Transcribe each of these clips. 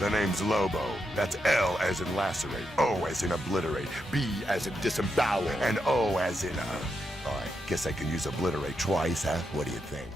The name's Lobo. That's L as in lacerate, O as in obliterate, B as in disembowel, and O as in oh, I guess I can use obliterate twice, huh? What do you think?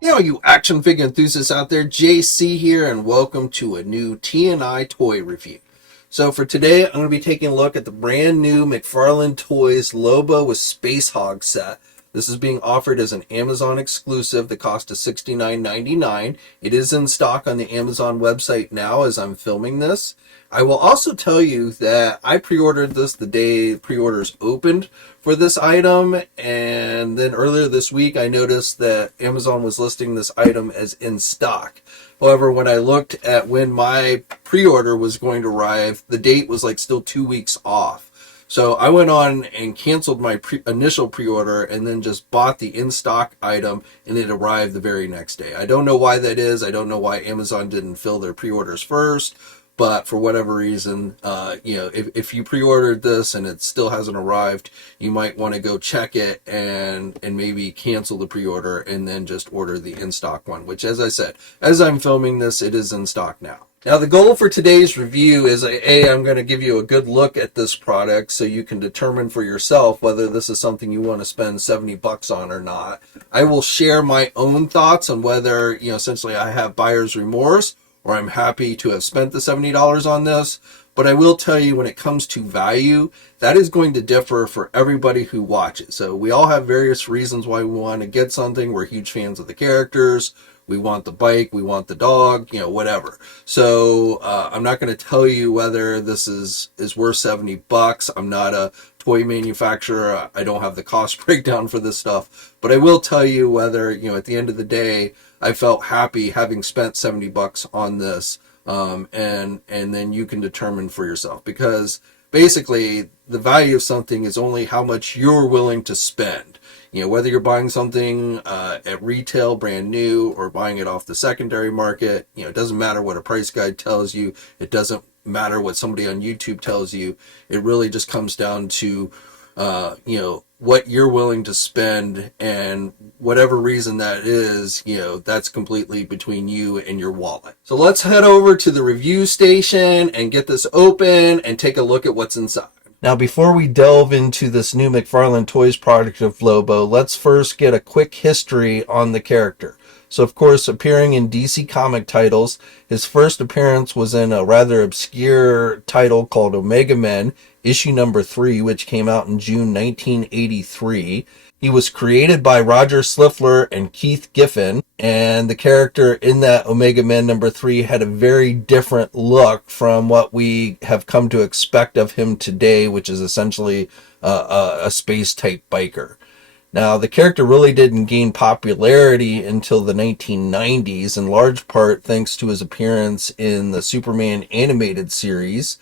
Yo, you action figure enthusiasts out there, JC here, and welcome to a new T&I toy review. So for today, I'm going to be taking a look at the brand new McFarlane Toys Lobo with Spacehog set. This is being offered as an Amazon exclusive. The cost is $69.99. It is in stock on the Amazon website now as I'm filming this. I will also tell you that I pre-ordered this the day pre-orders opened for this item, and then earlier this week I noticed that Amazon was listing this item as in stock. However, when I looked at when my pre-order was going to arrive, the date was like still 2 weeks off. So I went on and canceled my initial pre-order and then just bought the in-stock item, and it arrived the very next day. I don't know why that is. I don't know why Amazon didn't fill their pre-orders first. But for whatever reason, if you pre-ordered this and it still hasn't arrived, you might want to go check it and maybe cancel the pre-order and then just order the in-stock one, which, as I said, as I'm filming this, it is in stock now. Now, the goal for today's review is, I'm going to give you a good look at this product so you can determine for yourself whether this is something you want to spend $70 on or not. I will share my own thoughts on whether, essentially I have buyer's remorse or I'm happy to have spent the $70 on this. But I will tell you, when it comes to value, that is going to differ for everybody who watches. So we all have various reasons why we want to get something. We're huge fans of the characters. We want the bike, we want the dog, whatever. So I'm not going to tell you whether this is worth $70. I'm not a toy manufacturer. I don't have the cost breakdown for this stuff. But I will tell you whether, at the end of the day, I felt happy having spent $70 on this. And then you can determine for yourself. Because basically, the value of something is only how much you're willing to spend. Whether you're buying something at retail, brand new, or buying it off the secondary market, it doesn't matter what a price guide tells you. It doesn't matter what somebody on YouTube tells you. It really just comes down to, what you're willing to spend, and whatever reason that is, that's completely between you and your wallet. So let's head over to the review station and get this open and take a look at what's inside. Now, before we delve into this new McFarlane Toys product of Lobo, let's first get a quick history on the character. So, of course, appearing in DC comic titles, his first appearance was in a rather obscure title called Omega Men, issue number 3, which came out in June 1983. He was created by Roger Sliffler and Keith Giffen, and the character in that Omega Men number 3 had a very different look from what we have come to expect of him today, which is essentially a space-type biker. Now, the character really didn't gain popularity until the 1990s, in large part thanks to his appearance in the Superman animated series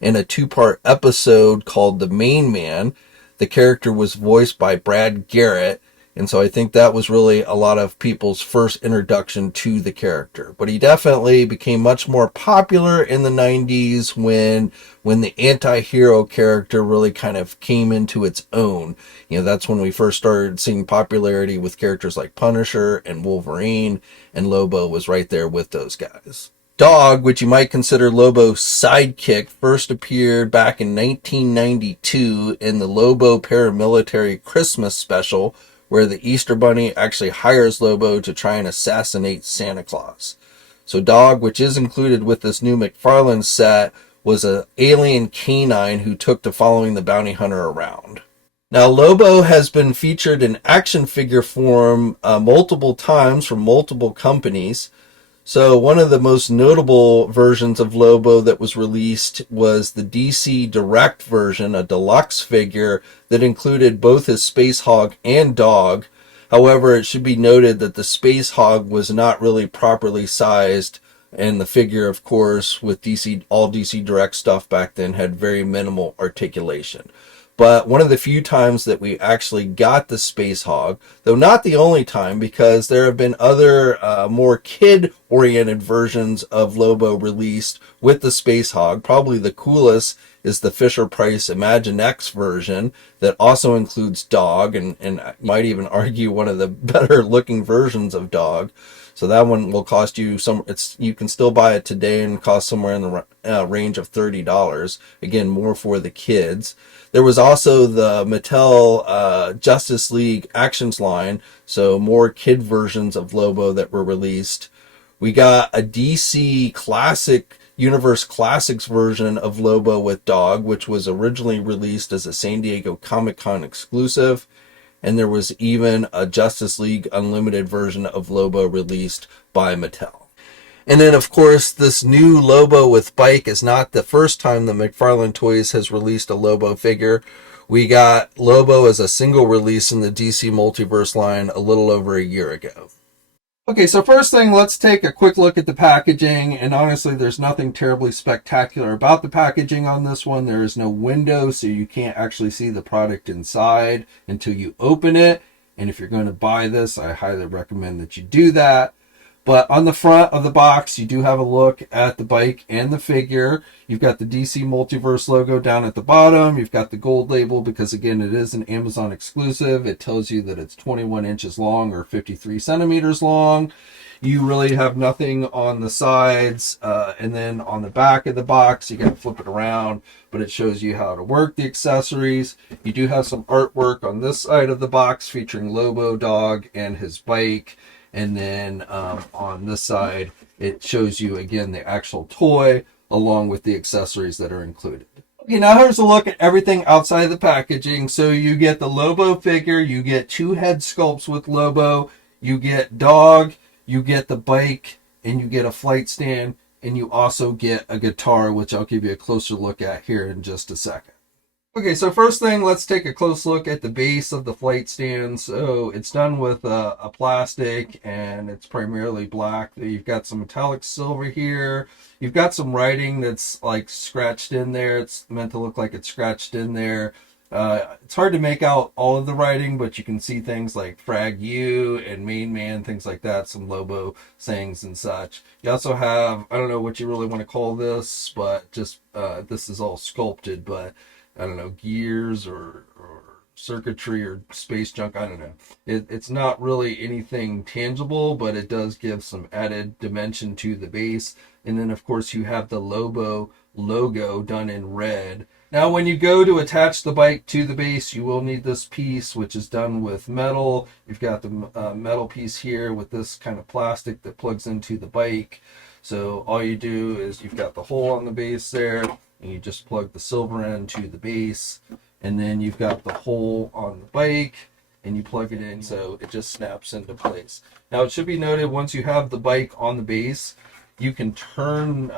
in a 2-part episode called The Main Man. The character was voiced by Brad Garrett, and so I think that was really a lot of people's first introduction to the character. But he definitely became much more popular in the 90s when the anti-hero character really kind of came into its own. That's when we first started seeing popularity with characters like Punisher and Wolverine, and Lobo was right there with those guys. Dawg, which you might consider Lobo's sidekick, first appeared back in 1992 in the Lobo Paramilitary Christmas special, where the Easter Bunny actually hires Lobo to try and assassinate Santa Claus. So Dawg, which is included with this new McFarlane set, was an alien canine who took to following the bounty hunter around. Now, Lobo has been featured in action figure form multiple times from multiple companies. So one of the most notable versions of Lobo that was released was the DC Direct version, a deluxe figure that included both his Spacehog and Dawg. However, it should be noted that the Spacehog was not really properly sized, and the figure, of course, with all DC Direct stuff back then, had very minimal articulation. but one of the few times that we actually got the Spacehog, though not the only time, because there have been other more kid-oriented versions of Lobo released with the Spacehog. Probably the coolest is the Fisher-Price Imagine X version that also includes Dawg, and I might even argue one of the better-looking versions of Dawg. So that one will cost you you can still buy it today and cost somewhere in the range of $30. Again, more for the kids. There was also the Mattel Justice League Actions line, so more kid versions of Lobo that were released. We got a DC Classic Universe Classics version of Lobo with Dawg, which was originally released as a San Diego Comic-Con exclusive. And there was even a Justice League Unlimited version of Lobo released by Mattel. And then, of course, this new Lobo with bike is not the first time that McFarlane Toys has released a Lobo figure. We got Lobo as a single release in the DC Multiverse line a little over a year ago. Okay, so first thing, let's take a quick look at the packaging. And honestly, there's nothing terribly spectacular about the packaging on this one. There is no window, so you can't actually see the product inside until you open it. And if you're going to buy this, I highly recommend that you do that. But on the front of the box, you do have a look at the bike and the figure. You've got the DC Multiverse logo down at the bottom. You've got the gold label because, again, it is an Amazon exclusive. It tells you that it's 21 inches long or 53 centimeters long. You really have nothing on the sides. And then on the back of the box, you got to flip it around, but it shows you how to work the accessories. You do have some artwork on this side of the box featuring Lobo, Dawg, and his bike. And then on this side, it shows you, again, the actual toy along with the accessories that are included. Okay, now here's a look at everything outside the packaging. So you get the Lobo figure, you get 2 head sculpts with Lobo, you get Dawg, you get the bike, and you get a flight stand, and you also get a guitar, which I'll give you a closer look at here in just a second. Okay, so first thing, let's take a close look at the base of the flight stand. So it's done with a plastic, and it's primarily black. You've got some metallic silver here. You've got some writing that's like scratched in there. It's meant to look like it's scratched in there. It's hard to make out all of the writing, but you can see things like Frag You and Main Man, things like that, some Lobo sayings and such. You also have, I don't know what you really want to call this, but just this is all sculpted, but I don't know, gears or circuitry or space junk. I don't know. It's not really anything tangible, but it does give some added dimension to the base. And then, of course, you have the Lobo logo done in red. Now, when you go to attach the bike to the base, you will need this piece, which is done with metal. You've got the metal piece here with this kind of plastic that plugs into the bike. So all you do is you've got the hole on the base there, and you just plug the silver end to the base, and then you've got the hole on the bike, and you plug it in, so it just snaps into place. Now, it should be noted, once you have the bike on the base, you can turn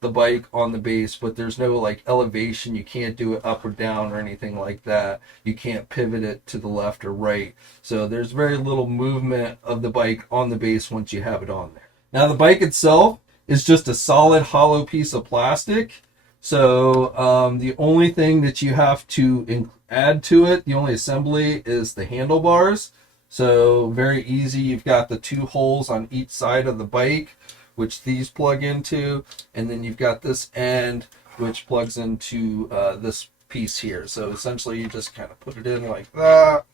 the bike on the base, but there's no like elevation. You can't do it up or down or anything like that. You can't pivot it to the left or right. So there's very little movement of the bike on the base once you have it on there. Now, the bike itself is just a solid hollow piece of plastic. So the only thing that you have to add to it, the only assembly, is the handlebars. So very easy. You've got the 2 holes on each side of the bike, which these plug into, and then you've got this end, which plugs into this piece here. So essentially, you just kind of put it in like that.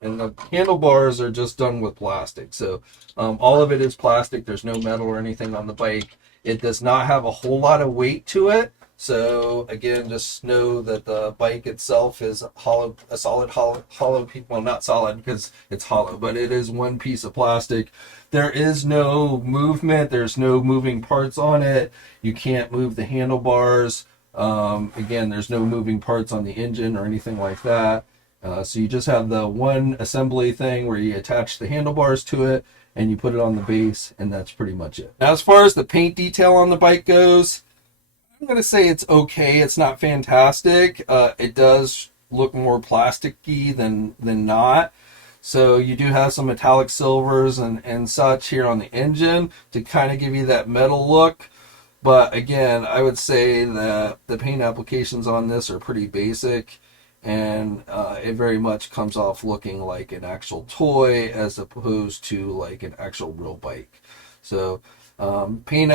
And the handlebars are just done with plastic. So all of it is plastic. There's no metal or anything on the bike. It does not have a whole lot of weight to it. So again, just know that the bike itself is hollow, a solid hollow piece. Well, not solid because it's hollow, but it is one piece of plastic. There is no movement. There's no moving parts on it. You can't move the handlebars. Again, there's no moving parts on the engine or anything like that. So you just have the one assembly thing where you attach the handlebars to it and you put it on the base, and that's pretty much it. Now, as far as the paint detail on the bike goes, I'm going to say it's okay. It's not fantastic. It does look more plasticky than not. So you do have some metallic silvers and such here on the engine to kind of give you that metal look. But again, I would say that the paint applications on this are pretty basic, and it very much comes off looking like an actual toy as opposed to like an actual real bike. So paint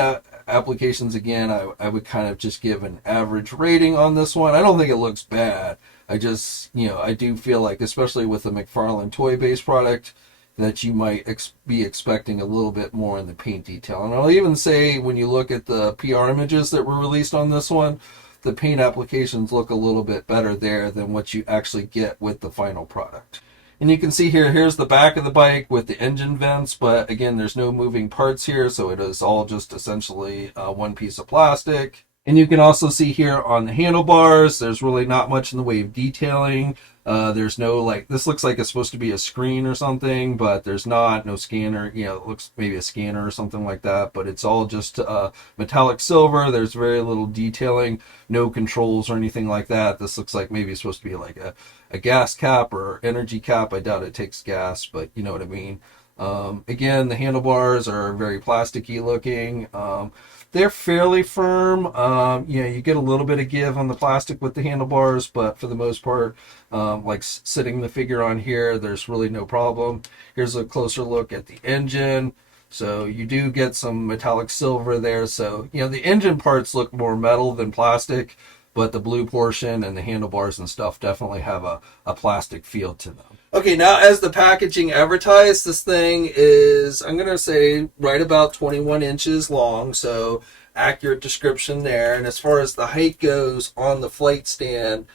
applications, again, I would kind of just give an average rating on this one. I don't think it looks bad. I just, I do feel like, especially with a McFarlane toy-based product, that you might be expecting a little bit more in the paint detail. And I'll even say, when you look at the PR images that were released on this one, the paint applications look a little bit better there than what you actually get with the final product. And you can see here's the back of the bike with the engine vents, but again, there's no moving parts here, so it is all just essentially one piece of plastic. And you can also see here on the handlebars, there's really not much in the way of detailing. There's no, this looks like it's supposed to be a screen or something, but there's no scanner. It looks maybe a scanner or something like that, but it's all just metallic silver. There's very little detailing, no controls or anything like that. This looks like maybe it's supposed to be like a gas cap or energy cap. I doubt it takes gas, but you know what I mean. Again, the handlebars are very plasticky looking. They're fairly firm. You get a little bit of give on the plastic with the handlebars, but for the most part, like sitting the figure on here, there's really no problem. Here's a closer look at the engine. So you do get some metallic silver there. So, the engine parts look more metal than plastic, but the blue portion and the handlebars and stuff definitely have a plastic feel to them. Okay, now as the packaging advertised, this thing is, I'm going to say, right about 21 inches long, so accurate description there. And as far as the height goes on the flight stand,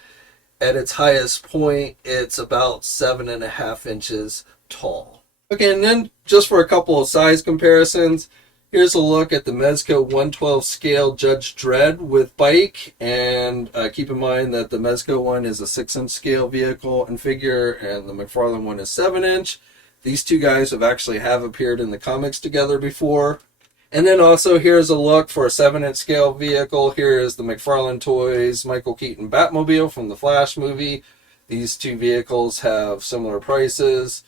at its highest point, it's about 7.5 inches tall. Okay, and then just for a couple of size comparisons, here's a look at the Mezco 112 scale Judge Dredd with bike, and keep in mind that the Mezco one is a 6-inch scale vehicle and figure, and the McFarlane one is 7-inch. These two guys have appeared in the comics together before. And then also here's a look for a 7-inch scale vehicle. Here is the McFarlane Toys Michael Keaton Batmobile from the Flash movie. These two vehicles have similar prices,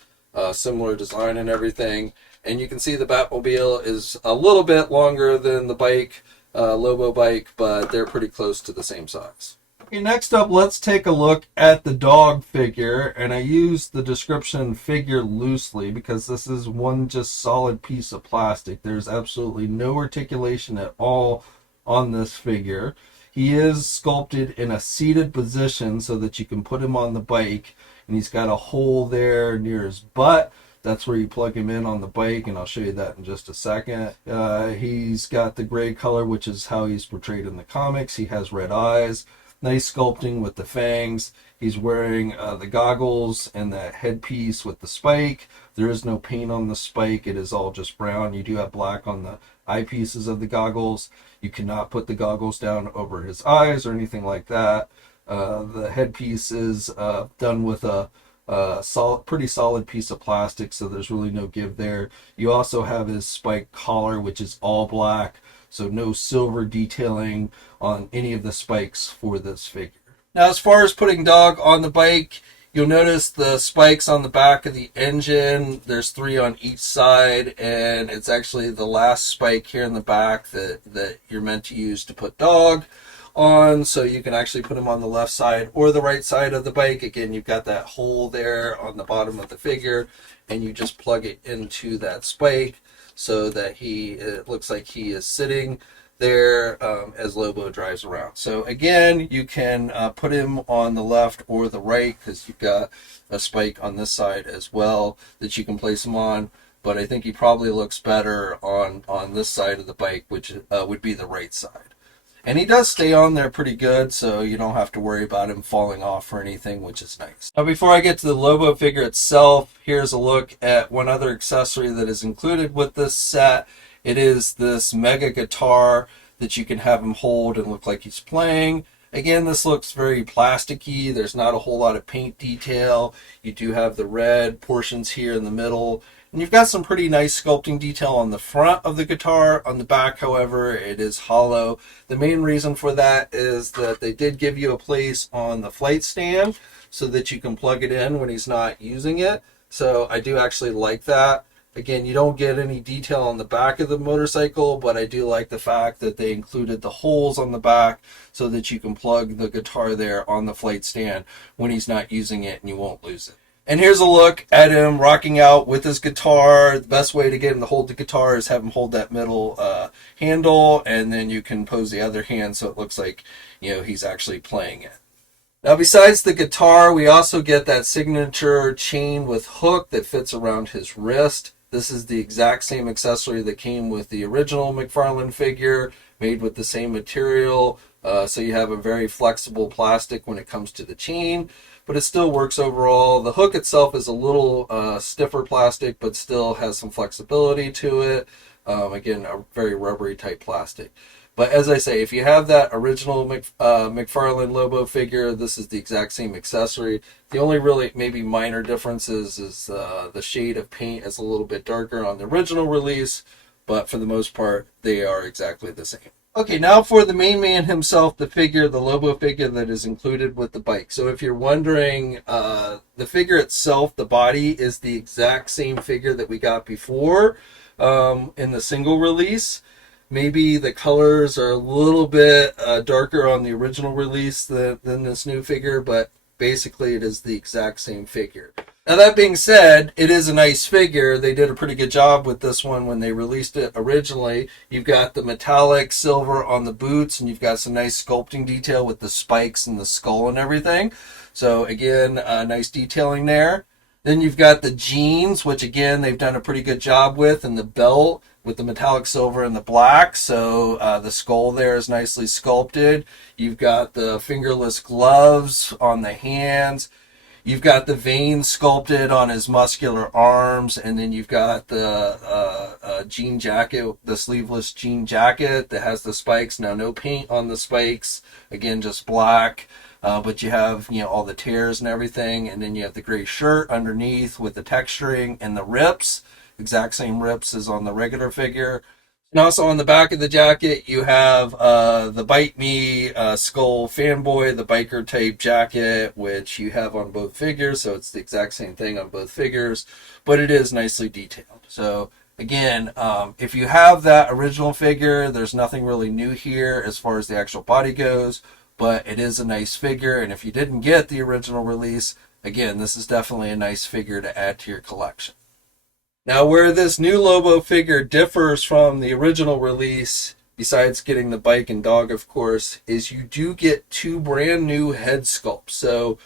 similar design and everything. And you can see the Batmobile is a little bit longer than the bike, Lobo bike, but they're pretty close to the same size. Okay, next up, let's take a look at the Dawg figure. And I use the description figure loosely because this is one just solid piece of plastic. There's absolutely no articulation at all on this figure. He is sculpted in a seated position so that you can put him on the bike. And he's got a hole there near his butt. That's where you plug him in on the bike, and I'll show you that in just a second. He's got the gray color, which is how he's portrayed in the comics. He has red eyes, nice sculpting with the fangs. He's wearing the goggles and the headpiece with the spike. There is no paint on the spike. It is all just brown. You do have black on the eyepieces of the goggles. You cannot put the goggles down over his eyes or anything like that. The headpiece is done with a pretty solid piece of plastic, so there's really no give there. You also have his spike collar, which is all black, so no silver detailing on any of the spikes for this figure. Now, as far as putting Dawg on the bike, you'll notice the spikes on the back of the engine. There's 3 on each side, and it's actually the last spike here in the back that you're meant to use to put Dawg on, so you can actually put him on the left side or the right side of the bike. Again, you've got that hole there on the bottom of the figure, and you just plug it into that spike so that it looks like he is sitting there as Lobo drives around. So again, you can put him on the left or the right because you've got a spike on this side as well that you can place him on, but I think he probably looks better on this side of the bike, which would be the right side. And he does stay on there pretty good, so you don't have to worry about him falling off or anything, which is nice. Now, before I get to the Lobo figure itself, here's a look at one other accessory that is included with this set. It is this mega guitar that you can have him hold and look like he's playing. Again, this looks very plasticky. There's not a whole lot of paint detail. You do have the red portions here in the middle. And you've got some pretty nice sculpting detail on the front of the guitar. On the back, however, it is hollow. The main reason for that is that they did give you a place on the flight stand so that you can plug it in when he's not using it. So I do actually like that. Again, you don't get any detail on the back of the motorcycle, but I do like the fact that they included the holes on the back so that you can plug the guitar there on the flight stand when he's not using it and you won't lose it. And here's a look at him rocking out with his guitar. The best way to get him to hold the guitar is have him hold that middle handle, and then you can pose the other hand so it looks like, you know, he's actually playing it. Now, besides the guitar, we also get that signature chain with hook that fits around his wrist. This is the exact same accessory that came with the original McFarlane figure, made with the same material. So you have a very flexible plastic when it comes to the chain, but it still works overall. The hook itself is a little stiffer plastic, but still has some flexibility to it. Again, a very rubbery type plastic. But as I say, if you have that original McFarlane Lobo figure, this is the exact same accessory. The only really maybe minor differences is the shade of paint is a little bit darker on the original release, but for the most part, they are exactly the same. Okay, now for the main man himself, the figure, the Lobo figure that is included with the bike. So if you're wondering, the figure itself, the body is the exact same figure that we got before in the single release. Maybe the colors are a little bit darker on the original release than this new figure, but basically it is the exact same figure. Now that being said, it is a nice figure. They did a pretty good job with this one when they released it originally. You've got the metallic silver on the boots, and you've got some nice sculpting detail with the spikes and the skull and everything. So again, nice detailing there. Then you've got the jeans, which again, they've done a pretty good job with, and the belt with the metallic silver and the black. So the skull there is nicely sculpted. You've got the fingerless gloves on the hands. You've got the veins sculpted on his muscular arms, and then you've got the jean jacket, the sleeveless jean jacket that has the spikes. Now, no paint on the spikes. Again, just black. But you have, you know, all the tears and everything, and then you have the gray shirt underneath with the texturing and the rips, exact same rips as on the regular figure. And also on the back of the jacket, you have the Bite Me Skull Fanboy, the biker type jacket, which you have on both figures, so it's the exact same thing on both figures, but it is nicely detailed. So again, if you have that original figure, there's nothing really new here as far as the actual body goes, but it is a nice figure, and if you didn't get the original release, again, this is definitely a nice figure to add to your collection. Now, where this new Lobo figure differs from the original release, besides getting the bike and dog, of course, is you do get two brand new head sculpts. So,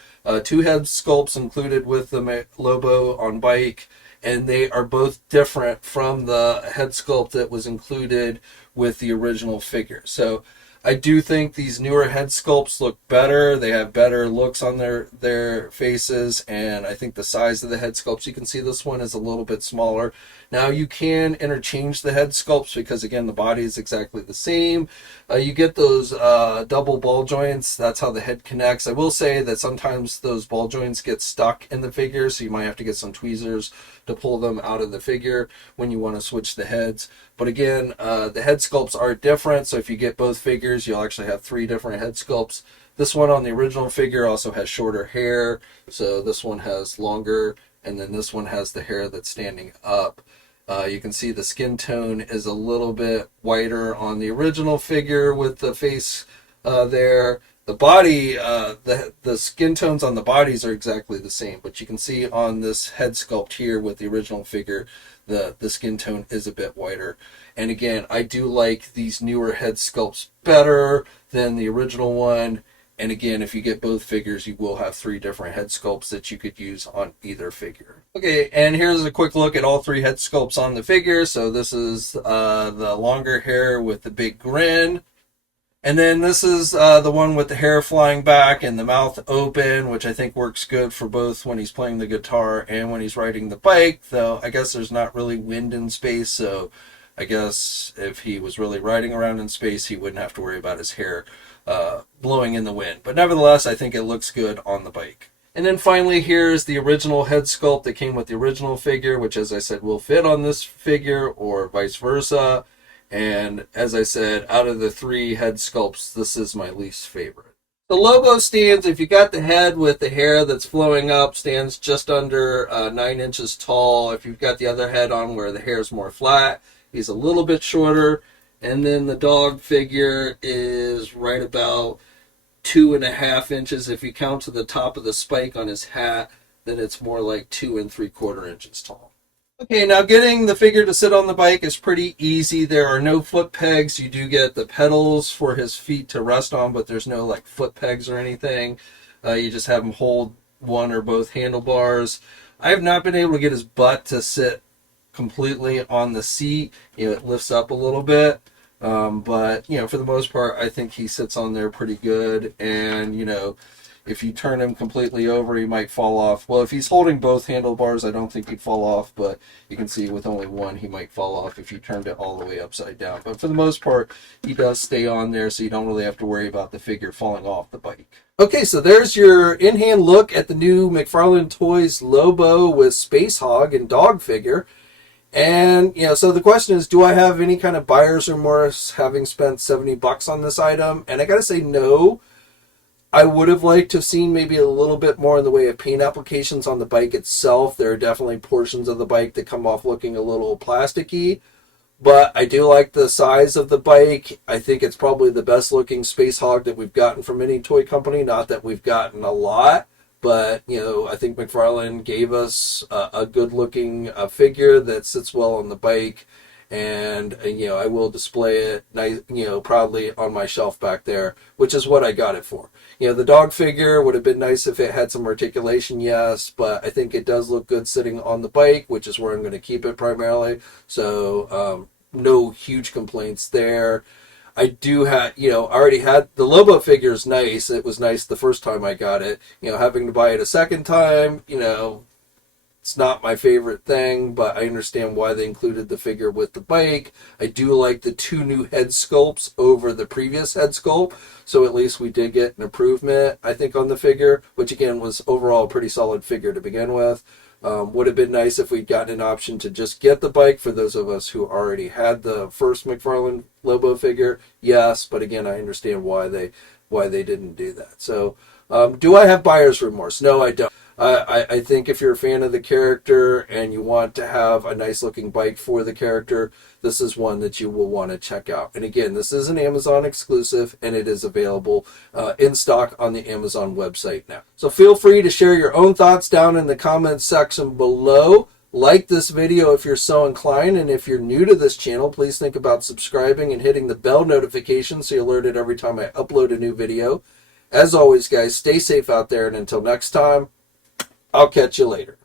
two head sculpts included with the Lobo on bike, and they are both different from the head sculpt that was included with the original figure. So, I do think these newer head sculpts look better. They have better looks on their faces, and I think the size of the head sculpts, you can see this one is a little bit smaller. Now you can interchange the head sculpts because, again, the body is exactly the same. You get those double ball joints. That's how the head connects. I will say that sometimes those ball joints get stuck in the figure, so you might have to get some tweezers to pull them out of the figure when you want to switch the heads. But again, the head sculpts are different, so if you get both figures, you'll actually have three different head sculpts. This one on the original figure also has shorter hair, so this one has longer, and then this one has the hair that's standing up. You can see the skin tone is a little bit whiter on the original figure with the face there. The body, the skin tones on the bodies are exactly the same, but you can see on this head sculpt here with the original figure, the skin tone is a bit whiter. And again, I do like these newer head sculpts better than the original one. And again, if you get both figures, you will have three different head sculpts that you could use on either figure. Okay, and here's a quick look at all three head sculpts on the figure. So this is the longer hair with the big grin. And then this is the one with the hair flying back and the mouth open, which I think works good for both when he's playing the guitar and when he's riding the bike, though I guess there's not really wind in space, so I guess if he was really riding around in space, he wouldn't have to worry about his hair blowing in the wind. But nevertheless, I think it looks good on the bike. And then finally, here's the original head sculpt that came with the original figure, which, as I said, will fit on this figure or vice versa. And as I said, out of the three head sculpts, this is my least favorite. The Lobo stands, if you got the head with the hair that's flowing up, stands just under 9 inches tall. If you've got the other head on where the hair is more flat, he's a little bit shorter. And then the Dawg figure is right about 2.5 inches. If you count to the top of the spike on his hat, then it's more like 2 3/4 inches tall. Okay, now getting the figure to sit on the bike is pretty easy. There are no foot pegs. You do get the pedals for his feet to rest on, but there's no like foot pegs or anything. You just have him hold one or both handlebars. I have not been able to get his butt to sit completely on the seat. It lifts up a little bit. But, for the most part, I think he sits on there pretty good. And, if you turn him completely over, he might fall off. Well, if he's holding both handlebars, I don't think he'd fall off, but you can see with only one, he might fall off if you turned it all the way upside down. But for the most part, he does stay on there, so you don't really have to worry about the figure falling off the bike. Okay, so there's your in-hand look at the new McFarlane Toys Lobo with Spacehog and Dawg Figure. And, so the question is, do I have any kind of buyer's remorse having spent $70 on this item? And I gotta say no. I would have liked to have seen maybe a little bit more in the way of paint applications on the bike itself. There are definitely portions of the bike that come off looking a little plasticky, but I do like the size of the bike. I think it's probably the best looking Spacehog that we've gotten from any toy company. Not that we've gotten a lot, but, I think McFarlane gave us a good looking figure that sits well on the bike. And, I will display it nice, proudly on my shelf back there, which is what I got it for. The Dawg figure would have been nice if it had some articulation, yes, but I think it does look good sitting on the bike, which is where I'm going to keep it primarily. So, no huge complaints there. I do have, I already had, the Lobo figure is nice. It was nice the first time I got it. Having to buy it a second time, it's not my favorite thing, but I understand why they included the figure with the bike. I do like the 2 new head sculpts over the previous head sculpt, so at least we did get an improvement, I think, on the figure, which again was overall a pretty solid figure to begin with. Would have been nice if we'd gotten an option to just get the bike for those of us who already had the first McFarlane Lobo figure. Yes, but again, I understand why they didn't do that. So, do I have buyer's remorse? No, I don't. I think if you're a fan of the character and you want to have a nice looking bike for the character, this is one that you will want to check out. And again, this is an Amazon exclusive, and it is available in stock on the Amazon website now. So feel free to share your own thoughts down in the comments section below. Like this video if you're so inclined, and if you're new to this channel, please think about subscribing and hitting the bell notification so you're alerted every time I upload a new video. As always, guys, stay safe out there, and until next time, I'll catch you later.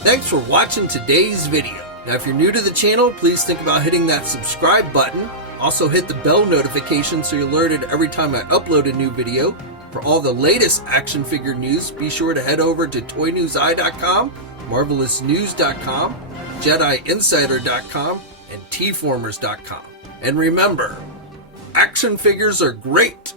Thanks for watching today's video. Now, if you're new to the channel, please think about hitting that subscribe button. Also hit the bell notification so you're alerted every time I upload a new video. For all the latest action figure news, be sure to head over to toynewseye.com, marvelousnews.com, JediInsider.com, and tformers.com. And remember, action figures are great,